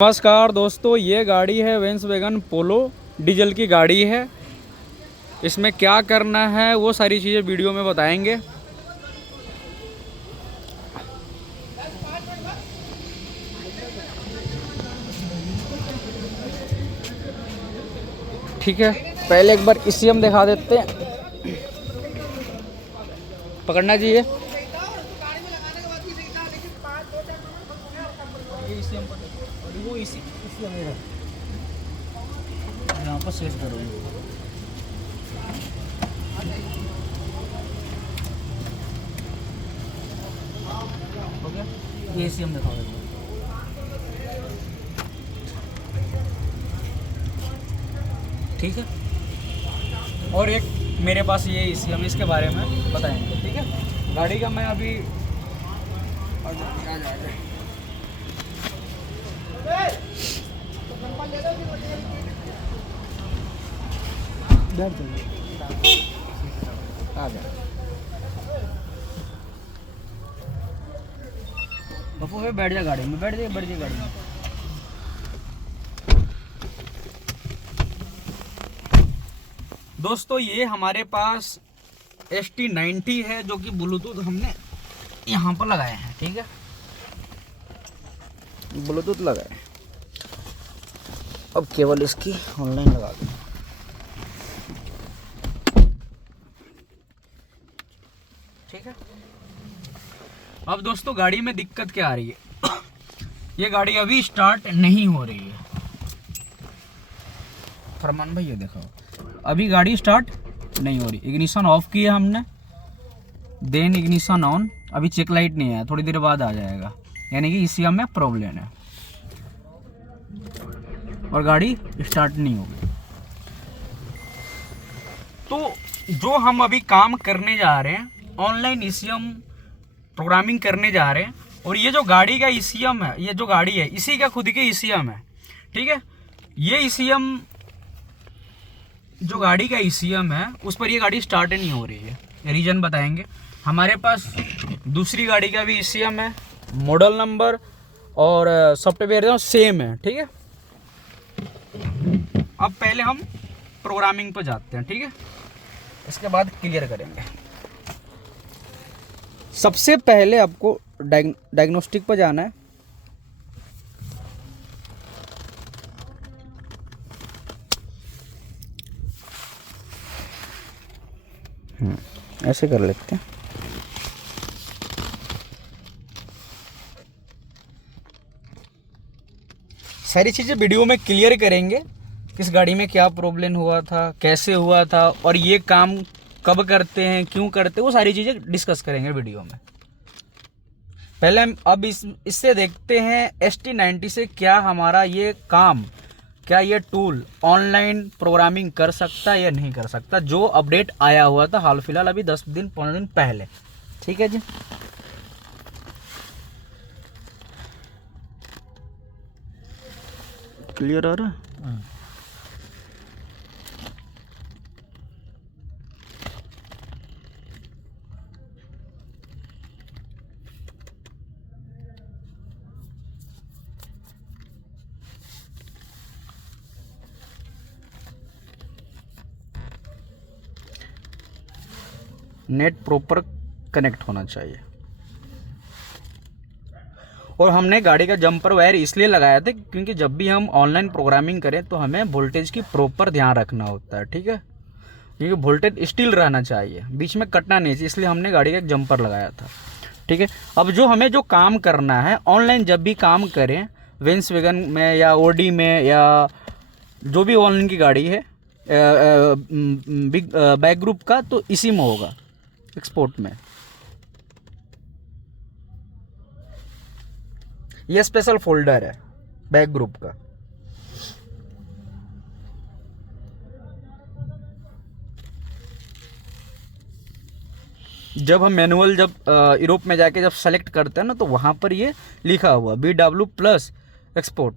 नमस्कार दोस्तों, ये गाड़ी है वेन्सवैगन पोलो। डीजल की गाड़ी है। इसमें क्या करना है वो सारी चीज़ें वीडियो में बताएंगे। ठीक है, पहले एक बार ईसीएम दिखा देते हैं। पकड़ना चाहिए। वो इसी यहाँ पर सेट करोगे। हो गया, ये इसी हम दिखा देंगे। ठीक है, और एक मेरे पास ये ईसीएम, इसके बारे में बताएंगे। ठीक है, गाड़ी का मैं अभी बप्पू भाई बैठ जा गाड़ी में, बैठ जा गाड़ी में। दोस्तों, ये हमारे पास ST90 है जो कि ब्लूटूथ हमने यहाँ पर लगाए हैं। ठीक है, ब्लूटूथ लगाए। अब केवल इसकी ऑनलाइन लगा दें। ठीक है, अब दोस्तों गाड़ी में दिक्कत क्या आ रही है? ये गाड़ी अभी स्टार्ट नहीं हो रही है। फरमान भाई ये देखो, अभी गाड़ी स्टार्ट नहीं हो रही। इग्निशन ऑफ की है हमने, देन इग्निशन ऑन। अभी चेक लाइट नहीं है, थोड़ी देर बाद आ जाएगा। यानी कि ईसीएम में प्रॉब्लम है और गाड़ी स्टार्ट नहीं होगी। तो जो हम अभी काम करने जा रहे हैं, ऑनलाइन ईसीएम प्रोग्रामिंग करने जा रहे हैं। और ये जो गाड़ी का ईसीएम है, ये जो गाड़ी है इसी का खुद के ईसीएम है। ठीक है, ये ईसीएम जो गाड़ी का ईसीएम है उस पर ये गाड़ी स्टार्ट नहीं हो रही है। रीजन बताएंगे। हमारे पास दूसरी गाड़ी का भी ईसीएम है, मॉडल नंबर और सॉफ्टवेयर सेम है। ठीक है, अब पहले हम प्रोग्रामिंग पर जाते हैं। ठीक है, इसके बाद क्लियर करेंगे। सबसे पहले आपको डायग्नोस्टिक पर जाना है। ऐसे कर लेते हैं। सारी चीज़ें वीडियो में क्लियर करेंगे। किस गाड़ी में क्या प्रॉब्लम हुआ था, कैसे हुआ था, और ये काम कब करते हैं, क्यों करते हैं, वो सारी चीज़ें डिस्कस करेंगे वीडियो में। पहले हम अब इससे देखते हैं ST90 से क्या हमारा ये काम, क्या ये टूल ऑनलाइन प्रोग्रामिंग कर सकता है या नहीं कर सकता, जो अपडेट आया हुआ था हाल फिलहाल अभी 10 दिन 15 दिन पहले। ठीक है जी, क्लियर आ रहा है? नेट प्रॉपर कनेक्ट होना चाहिए। और हमने गाड़ी का जंपर वायर इसलिए लगाया था क्योंकि जब भी हम ऑनलाइन प्रोग्रामिंग करें तो हमें वोल्टेज की प्रॉपर ध्यान रखना होता है। ठीक है, क्योंकि वोल्टेज स्टिल रहना चाहिए, बीच में कटना नहीं चाहिए, इसलिए हमने गाड़ी का एक जंपर लगाया था। ठीक है, अब जो हमें जो काम करना है ऑनलाइन, जब भी काम करें वेन्सवैगन में या ओडी में या जो भी ऑनलाइन की गाड़ी है बिग बैक ग्रुप का, तो इसी में होगा एक्सपोर्ट में। ये स्पेशल फोल्डर है बैक ग्रुप का। जब हम मैनुअल जब यूरोप में जाके जब सेलेक्ट करते हैं ना, तो वहां पर ये लिखा हुआ BW+ एक्सपोर्ट।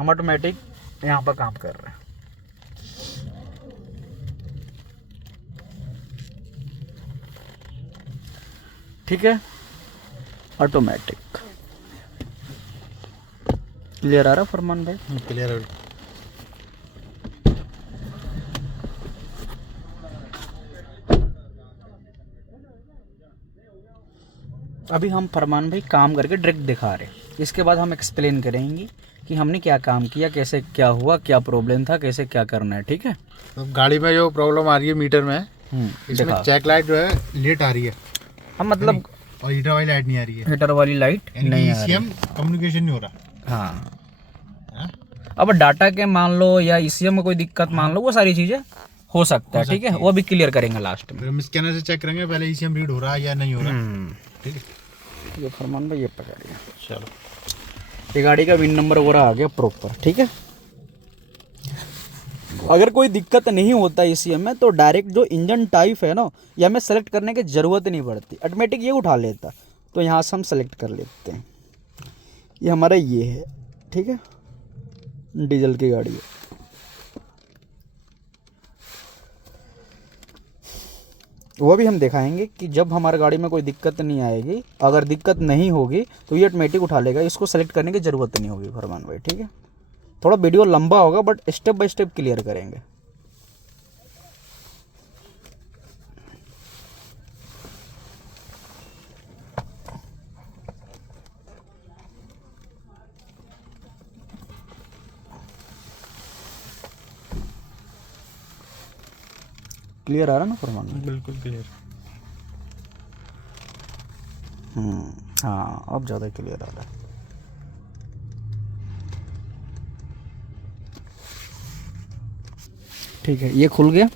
हम ऑटोमेटिक यहाँ पर काम कर रहे हैं। ठीक है, ऑटोमेटिक। क्लियर आ रहा फरमान भाई? क्लियर है। अभी हम फरमान भाई काम करके डायरेक्ट दिखा रहे हैं, इसके बाद हम एक्सप्लेन करेंगे कि हमने क्या काम किया, कैसे क्या हुआ, क्या प्रॉब्लम था, कैसे क्या करना है। ठीक है। तो गाड़ी में जो प्रॉब्लम आ रही है मीटर में, इसमें दिखा। चेक लाइट जो है लेट आ रही है, हम मतलब और हीटर वाली लाइट नहीं आ रही है, हीटर वाली लाइट नहीं आ रही। ECM कम्युनिकेशन नहीं हो रहा। हाँ, अब डाटा के मान लो या ECM में कोई दिक्कत मान लो, वो सारी चीज़ें हो सकता है। ठीक है, वो भी क्लियर करेंगे लास्ट में। फिर हम स्कैनर से चेक करेंगे पहले ECM रीड हो रहा है या नहीं हो रहा। ठीक है, ये फरमान भाई ये पकड़िए। चलो। ये गाड़ी का विन नंबर वगैरह आ गया प्रॉपर। ठीक है, अगर कोई दिक्कत नहीं होता ECM में तो डायरेक्ट जो इंजन टाइप है ना, ये हमें सेलेक्ट करने की ज़रूरत नहीं पड़ती, ऑटोमेटिक ये उठा लेता। तो यहाँ से हम सेलेक्ट कर लेते हैं, ये हमारा ये है। ठीक है, डीजल की गाड़ी है। वो भी हम दिखाएंगे कि जब हमारी गाड़ी में कोई दिक्कत नहीं आएगी, अगर दिक्कत नहीं होगी तो ये ऑटोमेटिक उठा लेगा, इसको सेलेक्ट करने की ज़रूरत नहीं होगी फरमान भाई। ठीक है, थोड़ा वीडियो लंबा होगा but step by step clear करेंगे। क्लियर आ रहा ना फरमान भाई? बिल्कुल क्लियर। हाँ, अब ज़्यादा क्लियर आ रहा है। ठीक है, ये खुल गया।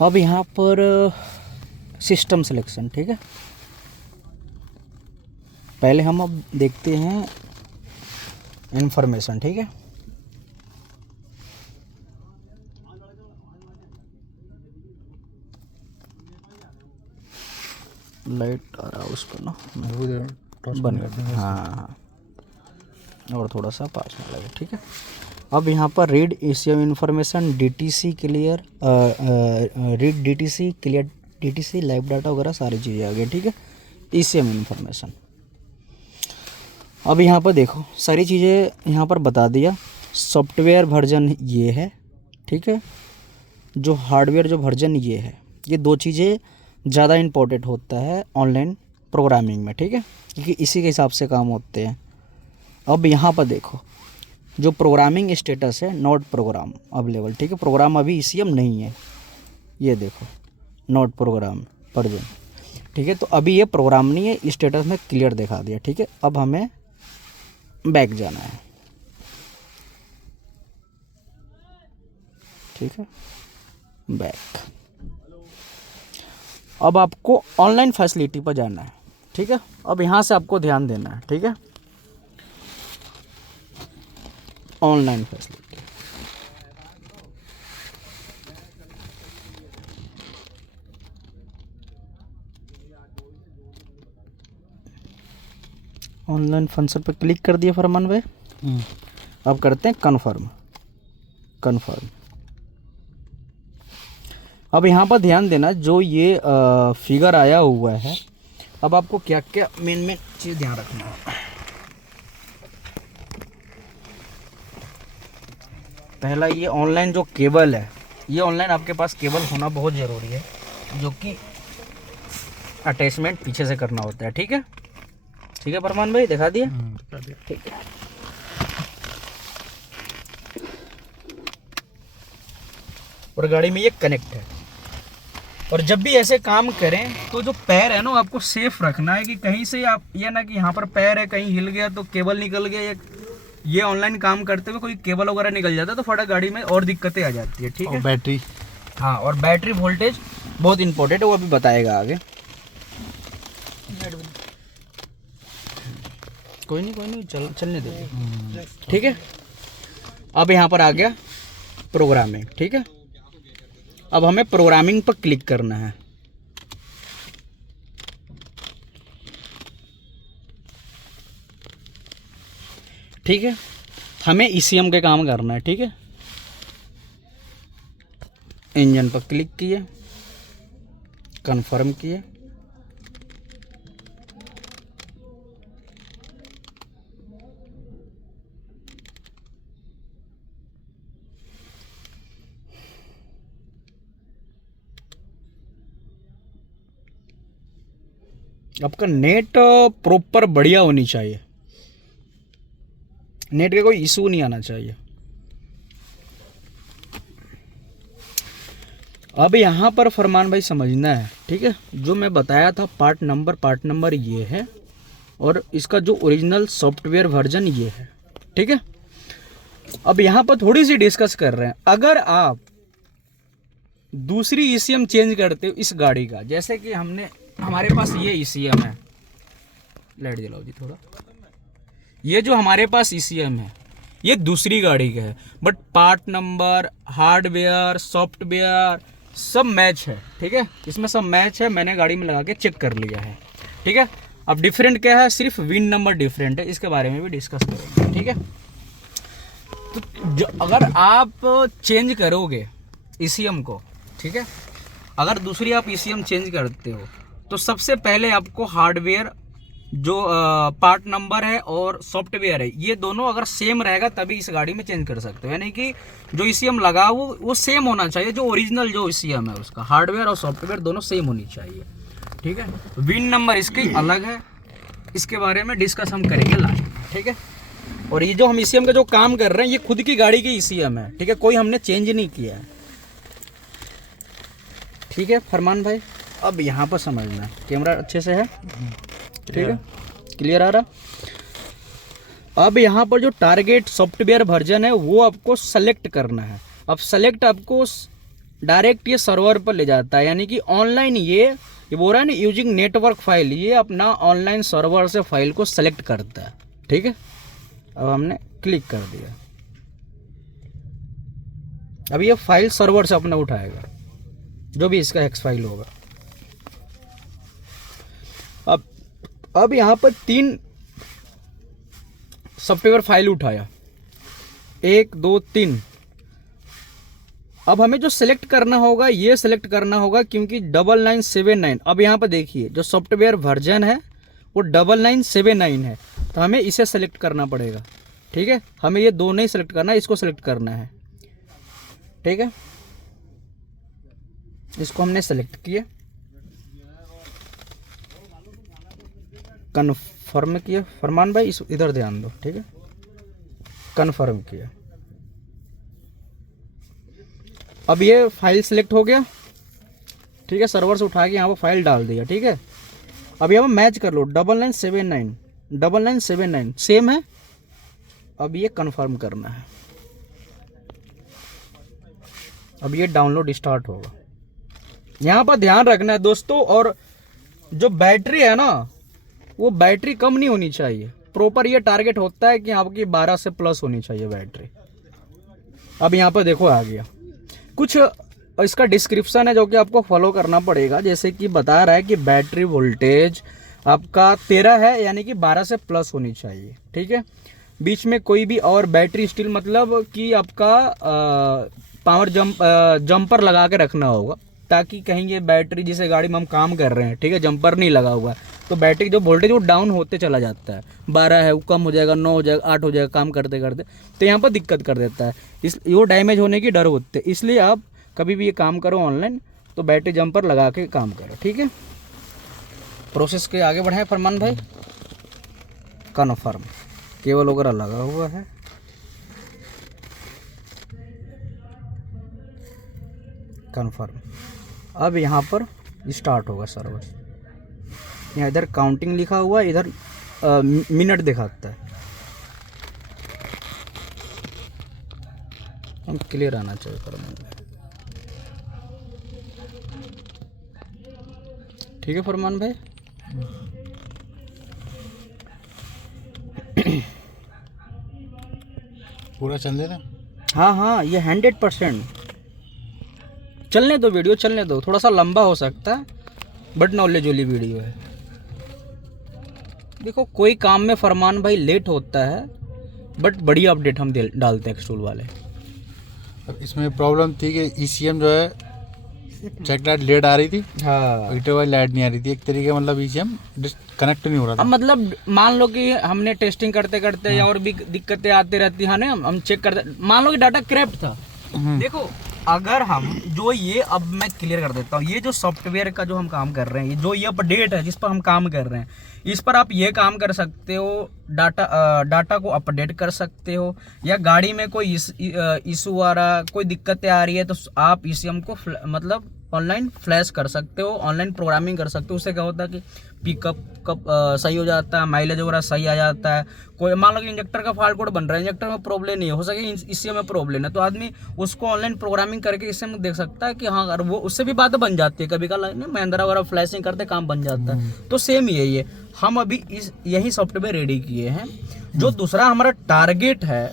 अब यहाँ पर सिस्टम सिलेक्शन। ठीक है, पहले हम अब देखते हैं इंफॉर्मेशन। ठीक है, लाइट आ रहा है उस पर ना, बन गया। हाँ, और थोड़ा सा पास में लगे। ठीक है, अब यहाँ पर read ECM information, DTC clear, read DTC clear, DTC live data वगैरह सारी चीज़ें आ गई। ठीक है, ECM इन्फॉर्मेशन। अब यहाँ पर देखो सारी चीज़ें यहाँ पर बता दिया। सॉफ्टवेयर वर्जन ये है। ठीक है, जो हार्डवेयर जो वर्जन ये है, ये दो चीज़ें ज़्यादा इम्पोर्टेंट होता है ऑनलाइन प्रोग्रामिंग में। ठीक है, क्योंकि इसी के हिसाब से काम होते हैं। अब यहाँ पर देखो जो प्रोग्रामिंग स्टेटस है, नॉट प्रोग्राम अवेलेबल। ठीक है, प्रोग्राम अभी ECM नहीं है, ये देखो नॉट प्रोग्राम वर्जन। ठीक है, तो अभी ये प्रोग्राम नहीं है, स्टेटस में क्लियर दिखा दिया। ठीक है, अब हमें बैक जाना है। ठीक है, बैक। अब आपको ऑनलाइन फैसिलिटी पर जाना है। ठीक है, अब यहाँ से आपको ध्यान देना है। ठीक है, ऑनलाइन फैसिलिटी। ऑनलाइन फंक्शन पर क्लिक कर दिया फरमान भाई। अब करते हैं कन्फर्म। अब यहाँ पर ध्यान देना, जो ये फिगर आया हुआ है, अब आपको क्या क्या मेन चीज़ ध्यान रखना है। पहला, ये ऑनलाइन जो केबल है, ये ऑनलाइन आपके पास केबल होना बहुत ज़रूरी है, जो कि अटैचमेंट पीछे से करना होता है। ठीक है, ठीक है फरमान भाई, दिखा दिया। ठीक है, और गाड़ी में ये कनेक्ट है। और जब भी ऐसे काम करें तो जो पैर है ना, आपको सेफ रखना है कि कहीं से आप ये ना कि यहाँ पर पैर है, कहीं हिल गया तो केबल निकल गया। ये ऑनलाइन काम करते हुए कोई केबल वगैरह निकल जाता है तो फटाक गाड़ी में और दिक्कतें आ जाती है। ठीक है, बैटरी, हाँ, और बैटरी वोल्टेज बहुत इंपॉर्टेंट है, वो अभी बताएगा आगे। कोई नहीं चलने दे। ठीक है, अब यहाँ पर आ गया प्रोग्रामिंग। ठीक है, अब हमें प्रोग्रामिंग पर क्लिक करना है। ठीक है, हमें ECM के काम करना है। ठीक है, इंजन पर क्लिक किए, कंफर्म किए, आपका नेट प्रॉपर बढ़िया होनी चाहिए, नेट का कोई इशू नहीं आना चाहिए। अब यहाँ पर फरमान भाई समझना है, ठीक है। जो मैं बताया था पार्ट नंबर ये है और इसका जो ओरिजिनल सॉफ्टवेयर वर्जन ये है, ठीक है। अब यहाँ पर थोड़ी सी डिस्कस कर रहे हैं। अगर आप दूसरी ECM चेंज करते हो इस गाड़ी का, जैसे कि हमारे पास ये ECM है, लाइट जलाओ जी थोड़ा, ये जो हमारे पास ECM है ये दूसरी गाड़ी का है, but part number, hardware, software सब मैच है, ठीक है। इसमें सब मैच है, मैंने गाड़ी में लगा के चेक कर लिया है, ठीक है। अब डिफरेंट क्या है, सिर्फ विन नंबर डिफरेंट है, इसके बारे में भी डिस्कस करेंगे, ठीक है। तो अगर आप चेंज करोगे ECM को, ठीक है, अगर दूसरी आप ECM चेंज करते हो तो सबसे पहले आपको हार्डवेयर जो पार्ट नंबर है और सॉफ्टवेयर है ये दोनों अगर सेम रहेगा तभी इस गाड़ी में चेंज कर सकते हो। यानी कि जो ECM लगा वो सेम होना चाहिए, जो ओरिजिनल जो ECM है उसका हार्डवेयर और सॉफ्टवेयर दोनों सेम होनी चाहिए, ठीक है। विन नंबर इसकी अलग है, इसके बारे में डिस्कस हम करेंगे लास्ट में, ठीक है। और ये जो हम ECM का जो काम कर रहे हैं ये खुद की गाड़ी की ECM है, ठीक है, कोई हमने चेंज नहीं किया है, ठीक है फरमान भाई। अब यहाँ पर समझना, कैमरा अच्छे से है, ठीक है, क्लियर आ रहा। अब यहाँ पर जो टारगेट सॉफ्टवेयर वर्जन है वो आपको सेलेक्ट करना है। अब सेलेक्ट आपको डायरेक्ट ये सर्वर पर ले जाता है, यानी कि ऑनलाइन ये बोल रहा है ना यूजिंग नेटवर्क फाइल, ये अपना ऑनलाइन सर्वर से फाइल को सेलेक्ट करता है, ठीक है। अब हमने क्लिक कर दिया, अब ये फाइल सर्वर से अपना उठाएगा जो भी इसका हेक्स फाइल होगा। अब यहाँ पर 3 सॉफ्टवेयर फाइल उठाया, 1 2 3। अब हमें जो सिलेक्ट करना होगा ये सिलेक्ट करना होगा, क्योंकि 9979, अब यहाँ पर देखिए जो सॉफ्टवेयर वर्जन है वो 9979 है, तो हमें इसे सेलेक्ट करना पड़ेगा, ठीक है। हमें ये दो नहीं सेलेक्ट करना है, इसको सेलेक्ट करना है, ठीक है। इसको हमने सेलेक्ट किया, कन्फर्म किया। फरमान भाई इधर ध्यान दो, ठीक है, कन्फर्म किया। अब ये फाइल सिलेक्ट हो गया, ठीक है, सर्वर से उठा के यहाँ पर फाइल डाल दिया, ठीक है। अब यहाँ पर मैच कर लो, 9979 सेम है। अब ये कन्फर्म करना है, अब ये डाउनलोड स्टार्ट होगा। यहाँ पर ध्यान रखना है दोस्तों, और जो बैटरी है ना वो बैटरी कम नहीं होनी चाहिए, प्रॉपर ये टारगेट होता है कि आपकी 12 से प्लस होनी चाहिए बैटरी। अब यहाँ पर देखो आ गया, कुछ इसका डिस्क्रिप्शन है जो कि आपको फॉलो करना पड़ेगा। जैसे कि बता रहा है कि बैटरी वोल्टेज आपका 13 है, यानी कि 12 से प्लस होनी चाहिए, ठीक है। बीच में कोई भी और बैटरी स्टिल मतलब कि आपका पावर जंपर लगा के रखना होगा, ताकि कहीं ये बैटरी जिसे गाड़ी में हम काम कर रहे हैं, ठीक है, जंपर नहीं लगा हुआ तो बैटरी जो वोल्टेज वो डाउन होते चला जाता है। 12 है वो कम हो जाएगा, 9 हो जाएगा, 8 हो जाएगा काम करते करते, तो यहाँ पर दिक्कत कर देता है। वो डैमेज होने की डर होते हैं, इसलिए आप कभी भी ये काम करो ऑनलाइन तो बैटरी जंपर लगा के काम करो, ठीक है। प्रोसेस के आगे बढ़ाएं फरमान भाई। कन्फर्म, केबल वगैरह लगा हुआ है, कन्फर्म। अब यहाँ पर स्टार्ट होगा सर्वर, यहाँ इधर काउंटिंग लिखा हुआ है, इधर मिनट दिखाता है। हम क्लियर आना चाहिए फरमान भाई, ठीक है फरमान भाई। पूरा चल देना। हाँ हाँ, ये 100% चलने दो, वीडियो चलने दो, थोड़ा सा लंबा हो सकता है बट नॉलेज वाली वीडियो है। देखो कोई काम में फरमान भाई लेट होता है बट बड़ी अपडेट हम डालते हैं एक्सटूल वाले। अब इसमें प्रॉब्लम थी कि ECM जो है चेक लाइट लेट आ रही थी, हाँ, हीटर वाली लाइट नहीं आ रही थी, एक तरीके मतलब ECM कनेक्ट नहीं हो रहा था। अब मतलब मान लो कि हमने टेस्टिंग करते करते या और भी दिक्कतें आती रहती हैं ना, हम चेक करते, मान लो कि डाटा क्रैप्ट था। देखो अगर हम जो ये, अब मैं क्लियर कर देता हूँ, ये जो सॉफ्टवेयर का जो हम काम कर रहे हैं, ये जो ये अपडेट है जिस पर हम काम कर रहे हैं, इस पर आप ये काम कर सकते हो, डाटा को अपडेट कर सकते हो, या गाड़ी में कोई इशू आ रहा, कोई दिक्कतें आ रही है तो आप ईसीएम को मतलब ऑनलाइन फ्लैश कर सकते हो, ऑनलाइन प्रोग्रामिंग कर सकते हो। उससे क्या होता है कि पिकअप कब सही हो जाता है, माइलेज वगैरह सही आ जाता है। कोई मान लो कि इंजेक्टर का फॉल्ट कोड बन रहा है, इंजेक्टर में प्रॉब्लम नहीं हो सके, ईसीएम में प्रॉब्लम है, तो आदमी उसको ऑनलाइन प्रोग्रामिंग करके इससे देख सकता है कि हाँ, अगर वो उससे भी बातें बन जाती है, कभी कभी महिंद्रा वगैरह फ्लैशिंग करते काम बन जाता है। तो सेम यही है, हम अभी यही सॉफ्टवेयर रेडी किए हैं। जो दूसरा हमारा टारगेट है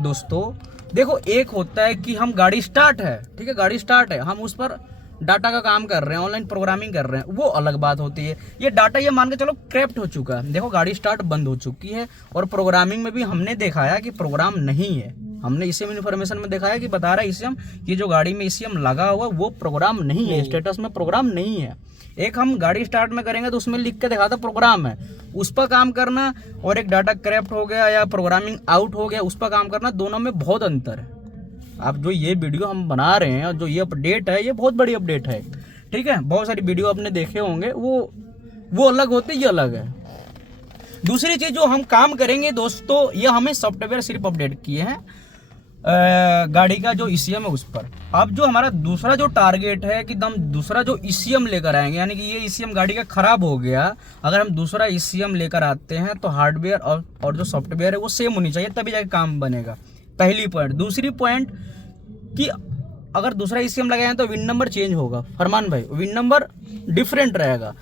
दोस्तों, देखो एक होता है कि हम गाड़ी स्टार्ट है, ठीक है, गाड़ी स्टार्ट है, हम उस पर डाटा का काम कर रहे हैं, ऑनलाइन प्रोग्रामिंग कर रहे हैं, वो अलग बात होती है। ये डाटा ये मान के चलो क्रैप्ट हो चुका है, देखो गाड़ी स्टार्ट बंद हो चुकी है, और प्रोग्रामिंग में भी हमने दिखाया कि प्रोग्राम नहीं है, हमने ईसीएम इन्फॉर्मेशन में दिखाया कि बता रहा है ईसीएम, ये जो गाड़ी में ईसीएम लगा हुआ वो प्रोग्राम नहीं है, स्टेटस में प्रोग्राम नहीं है। एक हम गाड़ी स्टार्ट में करेंगे तो उसमें लिख के दिखाता प्रोग्राम है, उस पर काम करना, और एक डाटा क्रैप्ट हो गया या प्रोग्रामिंग आउट हो गया उस पर काम करना, दोनों में बहुत अंतर है। आप जो ये वीडियो हम बना रहे हैं और जो ये अपडेट है, ये बहुत बड़ी अपडेट है, ठीक है। बहुत सारी वीडियो आपने देखे होंगे, वो अलग होते, ये अलग है। दूसरी चीज जो हम काम करेंगे दोस्तों, ये हमें सॉफ्टवेयर सिर्फ अपडेट किए हैं गाड़ी का जो ईसीएम है उस पर। अब जो हमारा दूसरा जो टारगेट है कि हम दूसरा जो ईसीएम लेकर आएंगे, यानी कि ये ईसीएम गाड़ी का खराब हो गया, अगर हम दूसरा ईसीएम लेकर आते हैं तो हार्डवेयर और जो सॉफ्टवेयर है वो सेम होनी चाहिए, तभी जाके काम बनेगा। पहली पॉइंट। दूसरी पॉइंट कि अगर दूसरा ईसीएम लगाए तो विन नंबर चेंज होगा, फरमान भाई, विन नंबर डिफरेंट रहेगा।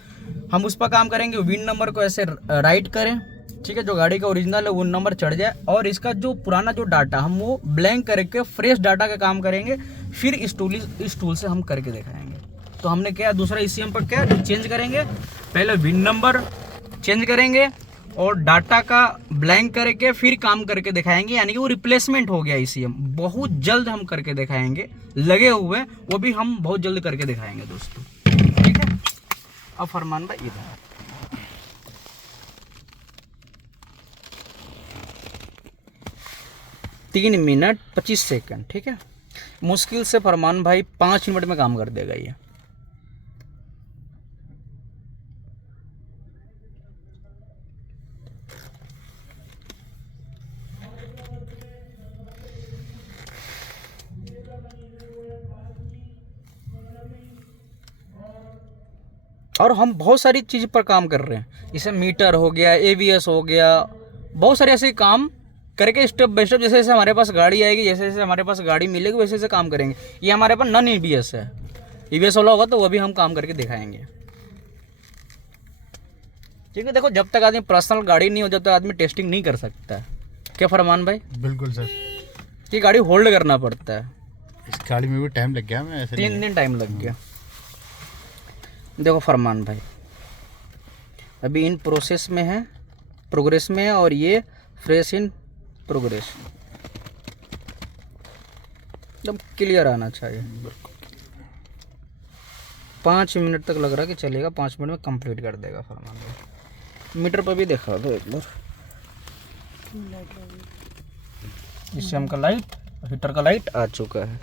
हम उस पर काम करेंगे, विन नंबर को ऐसे राइट करें, ठीक है, जो गाड़ी का ओरिजिनल है वो नंबर चढ़ जाए, और इसका जो पुराना जो डाटा हम वो ब्लैंक करके फ्रेश डाटा का काम करेंगे, फिर इस टूल से हम करके दिखाएंगे। तो हमने क्या दूसरा ईसीएम पर क्या चेंज करेंगे, पहले विन नंबर चेंज करेंगे और डाटा का ब्लैंक करके फिर काम करके दिखाएंगे, यानी कि वो रिप्लेसमेंट हो गया ईसीएम। बहुत जल्द हम करके दिखाएंगे, लगे हुए वो भी हम बहुत जल्द करके दिखाएंगे दोस्तों, ठीक है। अब फरमान भाई इधर 3 मिनट 25 सेकंड, ठीक है। मुश्किल से फरमान भाई 5 मिनट में काम कर देगा ये। और हम बहुत सारी चीज़ पर काम कर रहे हैं, जैसे मीटर हो गया, एवीएस हो गया, बहुत सारे ऐसे काम करके स्टेप बाय स्टेप, जैसे जैसे हमारे पास गाड़ी आएगी, जैसे जैसे हमारे पास गाड़ी मिलेगी, वैसे वैसे काम करेंगे। ये हमारे पास नॉन ईवीएस है, ईवीएस वाला होगा तो वो भी हम काम करके दिखाएंगे, ठीक है। देखो जब तक आदमी पर्सनल गाड़ी नहीं हो, जब तक आदमी टेस्टिंग नहीं कर सकता है। क्या फरमान भाई? बिल्कुल सर, कि गाड़ी होल्ड करना पड़ता है। इस गाड़ी में भी टाइम लग गया, मैं ऐसे 3 दिन टाइम लग गया। देखो फरमान भाई अभी इन प्रोसेस में है, प्रोग्रेस में है, और ये फ्रेश इन प्रोग्रेस, एकदम क्लियर आना चाहिए। 5 मिनट तक लग रहा है कि चलेगा, 5 मिनट में कंप्लीट कर देगा फरमान भाई। मीटर पर भी देखा दो एक बार, इससे हमका लाइट, हीटर का लाइट आ चुका है।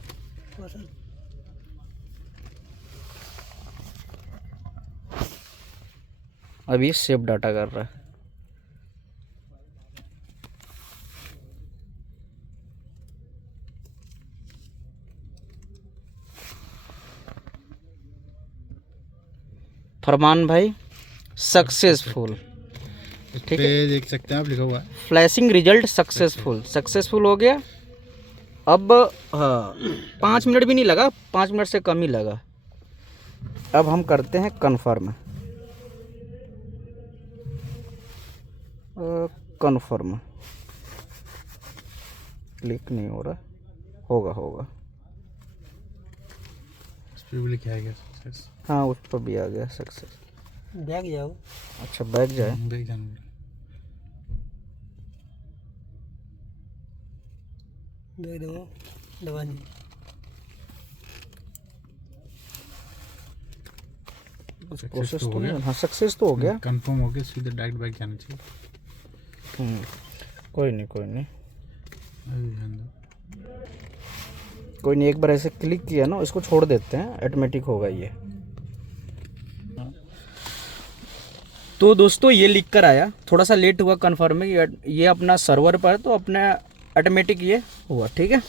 अभी सेव डाटा कर रहा है। फरमान भाई सक्सेसफुल, ठीक है, देख सकते हैं आप, लिखा हुआ है फ्लैशिंग रिजल्ट सक्सेसफुल हो गया। अब हाँ 5 मिनट भी नहीं लगा, 5 मिनट से कम ही लगा। अब हम करते हैं कन्फर्म। कन्फर्म क्लिक नहीं हो रहा, होगा उस पर भी लिखा है सक्सेस। हाँ उस पर भी आ गया सक्सेस। बैग जाओ, अच्छा बैग जाए, बैग जाना, बैग दो दबा दी। प्रोसेस तो नहीं, हाँ सक्सेस तो हो गया, कंफर्म हो गया, सीधे डायरेक्ट बैग जाना चाहिए। कोई नहीं अभी ध्यान दो। कोई नहीं, एक बार ऐसे क्लिक किया ना, इसको छोड़ देते हैं, ऑटोमेटिक होगा ये। तो दोस्तों ये लिख कर आया, थोड़ा सा लेट हुआ कन्फर्म में, ये अपना सर्वर पर, तो अपना ऑटोमेटिक ये हुआ, ठीक है।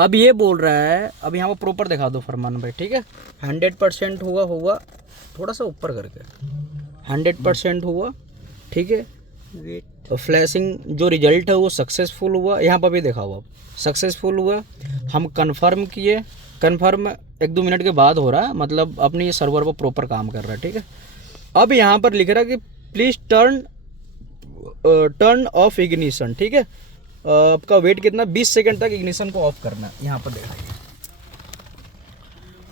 अब ये बोल रहा है, अब यहाँ पर प्रॉपर दिखा दो फरमान भाई, ठीक है। 100% हुआ, थोड़ा सा ऊपर करके 100% हुआ, ठीक है। तो फ्लैशिंग जो रिजल्ट है वो सक्सेसफुल हुआ, यहाँ पर भी देखा हुआ सक्सेसफुल हुआ। हम कंफर्म किए, कंफर्म 1-2 मिनट के बाद हो रहा है, मतलब अपने ये सर्वर पर प्रॉपर काम कर रहा है, ठीक है। अब यहाँ पर लिख रहा है कि प्लीज़ टर्न ऑफ इग्निशन, ठीक है। आपका वेट कितना, 20 सेकंड तक इग्निशन को ऑफ करना है, यहाँ पर देखिए।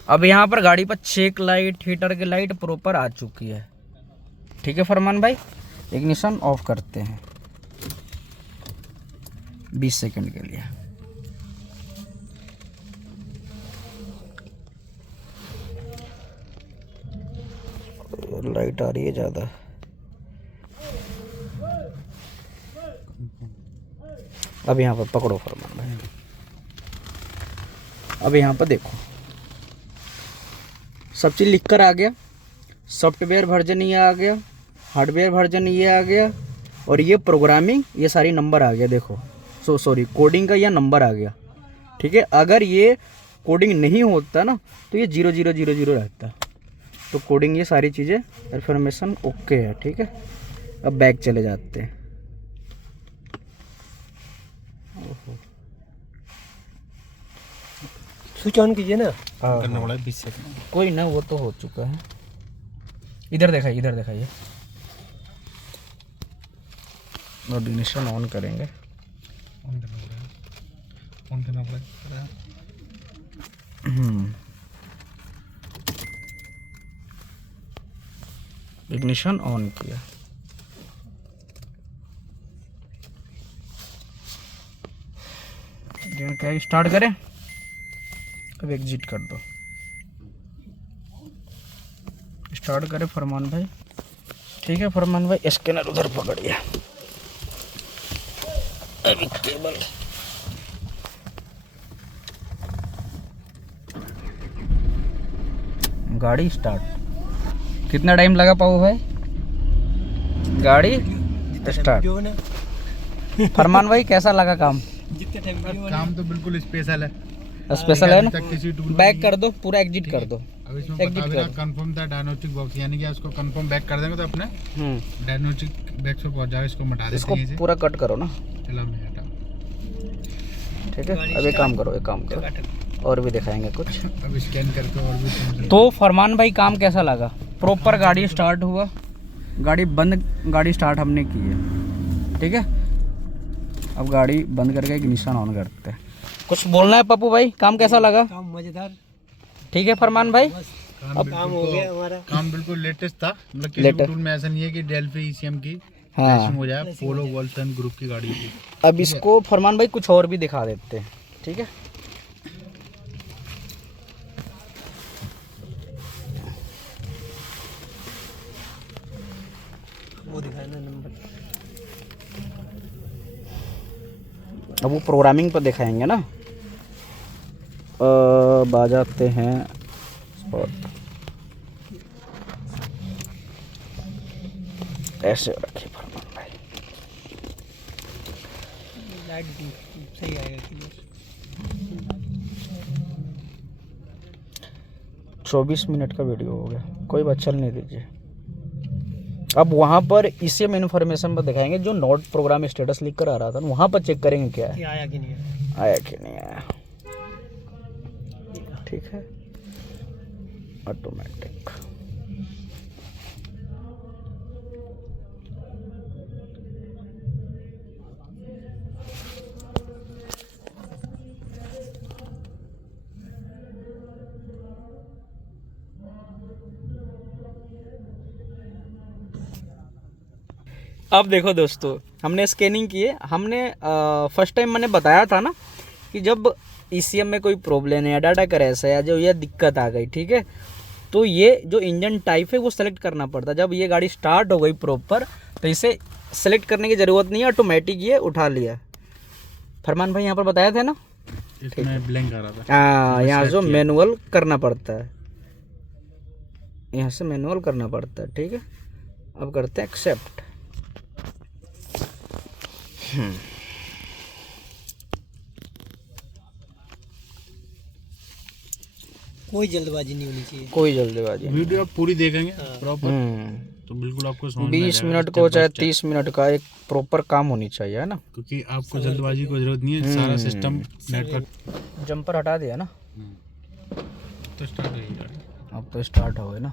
अब यहाँ पर गाड़ी पर चेक लाइट, हीटर की लाइट प्रॉपर आ चुकी है, ठीक है फरमान भाई। इग्निशन ऑफ करते हैं 20 सेकंड के लिए। लाइट आ रही है ज़्यादा। अब यहाँ पर पकड़ो फरमान भाई, अब यहाँ पर देखो सब चीज़ लिख कर आ गया, सॉफ्टवेयर वर्जन ये आ गया, हार्डवेयर वर्जन ये आ गया, और ये प्रोग्रामिंग ये सारी नंबर आ गया, देखो सॉरी कोडिंग का यह नंबर आ गया, ठीक है। अगर ये कोडिंग नहीं होता ना तो ये 0000 रहता, तो कोडिंग ये सारी चीज़ें इन्फॉर्मेशन ओके है, ठीक है। अब बैक चले जाते हैं। स्विच ऑन कीजिए ना, करना पड़ा 20 सेकंड। कोई ना, वो तो हो चुका है। इधर दिखाइए, इधर दिखाइए। इग्निशन ऑन करेंगे, ऑन करना पड़ेगा। इग्निशन ऑन किया, क्या स्टार्ट करें, अब एग्जिट कर दो, स्टार्ट करें फरमान भाई, ठीक है। फरमान भाई स्कैनर उधर पकड़िए, अभी केबल गाड़ी स्टार्ट। कितना टाइम लगा पाओ भाई गाड़ी स्टार्ट? फरमान भाई कैसा लगा काम? काम तो बिल्कुल स्पेशल है, स्पेशल है ना। तक किसी टूल बैक कर दो, पूरा एग्जिट कर दो। अब इसमें एग्जिट बताएगा कर। कंफर्म था डायग्नोस्टिक बॉक्स, यानी कि उसको कंफर्म बैक कर देंगे तो अपने डायग्नोस्टिक बॉक्स पे पहुंच जाएगा। इसको मिटा इसको देते हैं, पूरा कट करो ना, चला मैं हटा। ठीक है। अब एक काम करो, एक काम करो, और भी दिखाएंगे कुछ। अब स्कैन करके और भी तो फरमान भाई काम कैसा लगा? प्रॉपर गाड़ी स्टार्ट हुआ, गाड़ी बंद, गाड़ी स्टार्ट हमने की है, ठीक है। अब गाड़ी बंद करके इग्निशन ऑन करते हैं। कुछ बोलना है पप्पू भाई, काम कैसा लगा? काम मजेदार, ठीक है फरमान भाई। अब काम हो गया हमारा। काम बिल्कुल लेटेस्ट था, मतलब किसी भी टूल में ऐसा नहीं है कि डेल्फी ईसीएम की crashing हो जाए। पोलो वोल्सन ग्रुप की गाड़ी थी। अब इसको फरमान भाई कुछ और भी दिखा देते हैं, ठीक है। वो दिखाना नंबर, अब वो प्रोग्रामिंग पर दिखाएंगे ना। अब आ जाते हैं ऐसे रखिए फरमान भाई, लाइट सही आएगा क्लियर। 24 मिनट का वीडियो हो गया, कोई बात, चलने दीजिए। अब वहाँ पर इसी में इन्फॉर्मेशन पर दिखाएंगे, जो नोट प्रोग्राम स्टेटस लिख कर आ रहा था वहाँ पर चेक करेंगे क्या है, ये आया कि नहीं आया। आया कि नहीं आया, ठीक है। ऑटोमेटिक अब देखो दोस्तों, हमने स्कैनिंग की है। हमने फर्स्ट टाइम मैंने बताया था ना कि जब ईसीएम में कोई प्रॉब्लम है या डाटा क्रैश है या जो ये दिक्कत आ गई, ठीक है, तो ये जो इंजन टाइप है वो सेलेक्ट करना पड़ता है। जब ये गाड़ी स्टार्ट हो गई प्रॉपर, तो इसे सेलेक्ट करने की ज़रूरत नहीं है, ऑटोमेटिक ये उठा लिया। फरमान भाई यहाँ पर बताया था ना, इसमें ब्लैंक आ रहा था। हाँ, यहाँ से मैनुअल करना पड़ता है, यहाँ से मैनुअल करना पड़ता है। ठीक है, अब करते हैं एक्सेप्ट। कोई जल्दबाजी नहीं होनी चाहिए। कोई जल्दबाजी नहीं। वीडियो आप पूरी देखेंगे प्रॉपर तो बिल्कुल आपको समझ में आ 20 जाएगा मिनट step को by चाहे step। 30 मिनट का एक प्रॉपर काम होनी चाहिए, है ना। क्योंकि आपको जल्दबाजी को जरूरत नहीं है, सारा सिस्टम नेटवर्क। जंपर हटा दिया ना, तो स्टार्ट हो गई गाड़ी। अब तो स्टार्ट हो गए ना।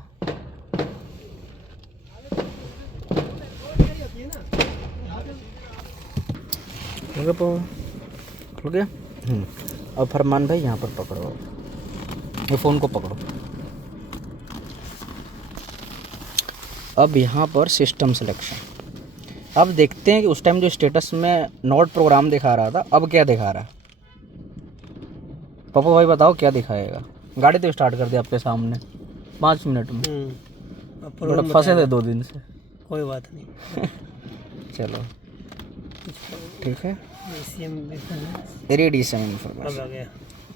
खुल गया। अब फरमान भाई यहाँ पर पकड़ो, ये फ़ोन को पकड़ो। अब यहाँ पर सिस्टम सिलेक्शन। अब देखते हैं कि उस टाइम जो स्टेटस में नोट प्रोग्राम दिखा रहा था, अब क्या दिखा रहा है। पापा भाई बताओ क्या दिखाएगा। गाड़ी तो स्टार्ट कर दी आपके सामने 5 मिनट में। बड़ा फंसे थे 2 दिन से। कोई बात नहीं। चलो ठीक है, अब रेडिएशन आ गया।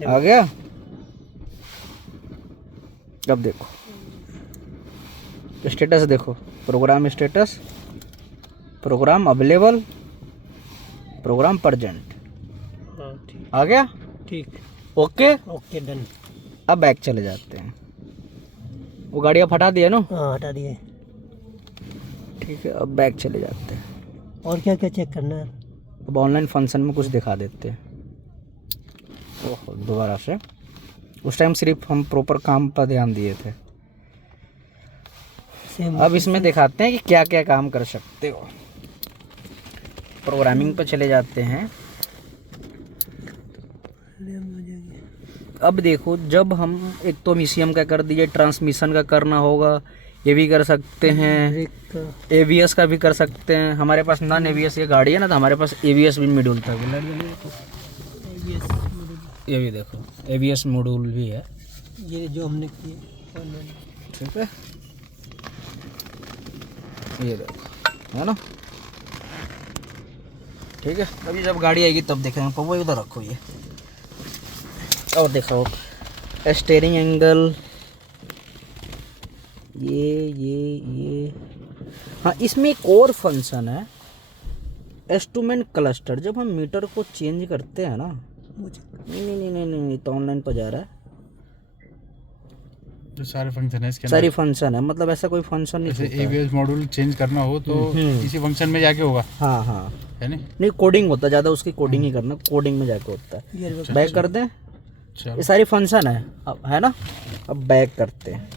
आ गया। अब देखो स्टेटस, देखो program status, program available, program present. हाँ ठीक, आ गया। ठीक, ओके, ओके डन। अब बैक चले जाते हैं। वो गाड़ी आप हटा दिया ना। हाँ हटा दिए। ठीक है, अब बैक चले जाते हैं। और क्या क्या चेक करना है? अब ऑनलाइन फंक्शन में कुछ दिखा देते हैं। ओहो, दोबारा से। उस टाइम सिर्फ हम प्रॉपर काम पर ध्यान दिए थे। सेम। अब इसमें दिखाते हैं कि क्या क्या काम कर सकते हो। प्रोग्रामिंग पर चले जाते हैं। अब देखो, जब हम एक तो ईसीएम का कर दिए, ट्रांसमिशन का करना होगा, ये भी कर सकते हैं, एवीएस का भी कर सकते हैं। हमारे पास नॉन एवीएस ये गाड़ी है ना, तो हमारे पास एवीएस भी मॉड्यूल था। ये भी देखो एवीएस मॉड्यूल भी है। ये जो हमने किए। ठीक है, ये देखो, है ना। ठीक है, अभी जब गाड़ी आएगी तब देखेंगे। पप्पू उधर रखो ये, और देखो स्टीयरिंग एंगल, ये हाँ, इसमें एक और फंक्शन है, इंस्ट्रूमेंट क्लस्टर। जब हम मीटर को चेंज करते हैं ना, नहीं तो ऑनलाइन पर जा रहा है। जो सारे फंक्शन है इसके सारी फंक्शन है, मतलब ऐसा कोई फंक्शन नहीं जैसे छूटा है। एवीएस मॉड्यूल चेंज करना हो तो इसी फंक्शन में जाके होगा, हाँ है नहीं कोडिंग होता है ज़्यादा, उसकी कोडिंग ही करना, कोडिंग में जाके होता है। बैक कर दें, चलो ये सारी फंक्शन है अब, है ना। अब बैक करते हैं।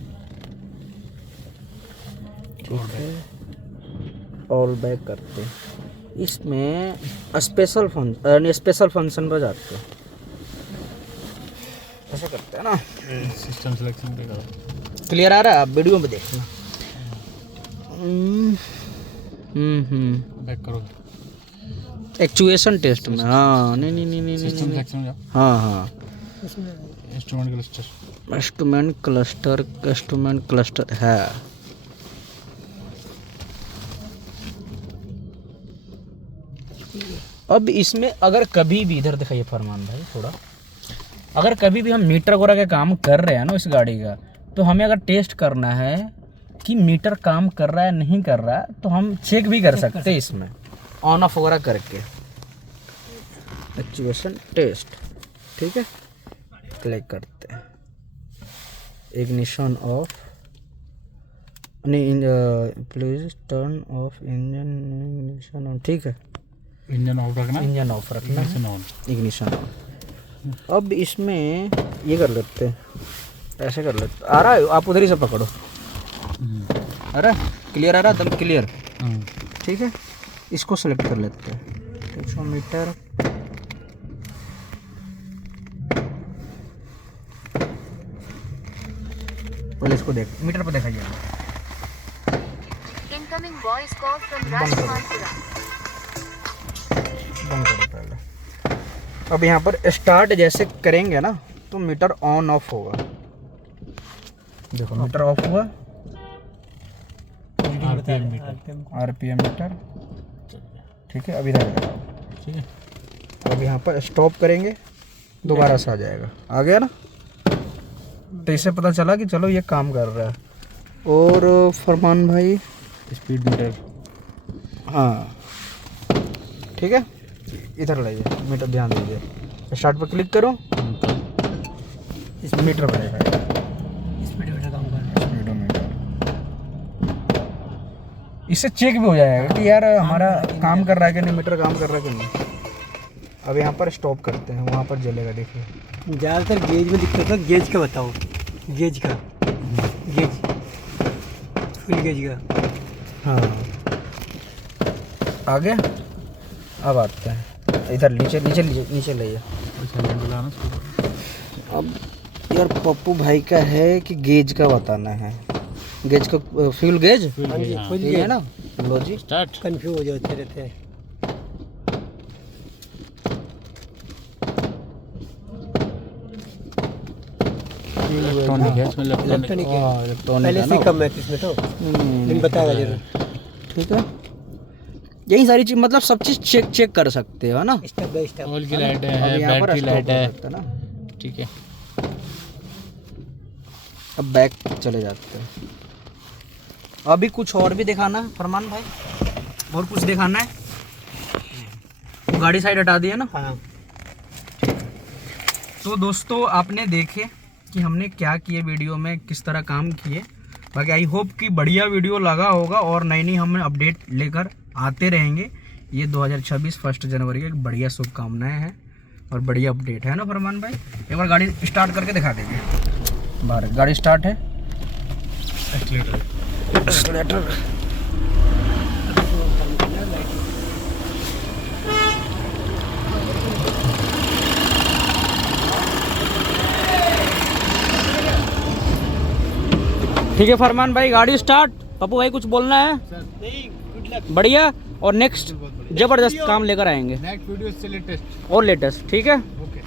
ठीक है, ऑल बैक करते हैं। इसमें स्पेशल फंक्शन पर जाते हैं, ऐसा करते हैं ना। सिस्टम सिलेक्शन पे करो। क्लियर आ रहा है, आप वीडियो में देखना। बैक करो, एक्चुएशन टेस्ट में। हाँ नहीं सिस्टम सिलेक्शन में जाओ। हाँ इंस्ट्रूमेंट क्लस्टर है। अब इसमें अगर कभी भी, इधर दिखाइए फरमान भाई थोड़ा, अगर कभी भी हम मीटर वगैरह का काम कर रहे हैं ना इस गाड़ी का, तो हमें अगर टेस्ट करना है कि मीटर काम कर रहा है नहीं कर रहा है, तो हम चेक भी कर सकते हैं इसमें ऑन ऑफ वगैरह करके। एक्चुएशन टेस्ट, ठीक है, क्लिक करते हैं। इग्निशन ऑफ, नहीं please turn off engine, ignition on. ठीक है, इंजन ऑफ रखना, इंजन ऑफ रखना, इग्निशन ऑन। Ignition on. अब इसमें ये कर लेते हैं, ऐसे कर लेते। आ रहा है, आप उधर ही से पकड़ो। आ रहा है, क्लियर आ रहा है, एकदम क्लियर। ठीक है, इसको सेलेक्ट कर लेते हैं। 100 मीटर, पहले इसको देख, मीटर पर देखा जाएगा। Incoming voice call from Rajkumarpura. बंद करो पहले। अब यहाँ पर स्टार्ट जैसे करेंगे ना, तो मीटर ऑन ऑफ होगा। देखो मीटर ऑफ हुआ, आरपीएम मीटर। ठीक है, अब इधर, ठीक है। अब यहाँ पर स्टॉप करेंगे, दोबारा से आ जाएगा। आ गया ना, तो इससे पता चला कि चलो ये काम कर रहा है। और फरमान भाई स्पीड मीटर, हाँ ठीक है, इधर लाइए मीटर, ध्यान दीजिए। स्टार्ट पर क्लिक करो, इस मीटर बनेगा, स्पीडोमीटर काम कर रहा स्पीडोमीटर। इससे चेक भी हो जाएगा कि यार हमारा काम कर रहा है कि नहीं, मीटर काम कर रहा है कि नहीं। अब यहाँ पर स्टॉप करते हैं, वहाँ पर जलेगा, देखिए। है। ज़्यादातर गेज में दिक्कत है, गेज का बताओ, गेज का, गेज फुल गेज का। हाँ आ गया। अब आते हैं इधर, नीचे नीचे नीचे नीचे लाइए। अब यार पप्पू भाई का है कि गेज का बताना है, गेज का, फ्यूल गेज। हाँ जी, फुल ये गेज है ना, लो जी। स्टार्ट। कंफ्यूज हो जाते रहते हैं। इलेक्ट्रॉनिक है इसमें, इलेक्ट्रॉनिक है, हाँ, इलेक्ट्रॉनिक पहले है से ना। कम है इसमें तो, लेकिन बताएगा जरूर। ठीक है, यही सारी चीज, मतलब सब चीज चेक कर सकते हो ना। Step by step. ऑयल की लाइट अब है, यहाँ पर बैटरी stop लाइट हो है, सकता ना। ठीक है। अब बैक चले जाते हैं। अभी कुछ और भी दिखाना है फरमान भाई, और कुछ दिखाना है? वो गाड़ी साइड हटा दी है ना। हाँ, तो दोस्तों आपने देखे कि हमने क्या किए वीडियो में, किस तरह काम किए। बाकी आई होप कि बढ़िया वीडियो लगा होगा, और नई नई हम अपडेट लेकर आते रहेंगे। ये 2026 1 जनवरी की एक बढ़िया शुभकामनाएं हैं और बढ़िया अपडेट है ना फरमान भाई। एक बार गाड़ी स्टार्ट करके दिखा देंगे। बाहर गाड़ी स्टार्ट है, एक्सीलरेटर। ठीक है फरमान भाई, गाड़ी स्टार्ट। पप्पू भाई कुछ बोलना है? बढ़िया, और नेक्स्ट जबरदस्त काम लेकर आएंगे नेक्स्ट वीडियो से लेटेस्ट। और लेटेस्ट, ठीक है। ओके।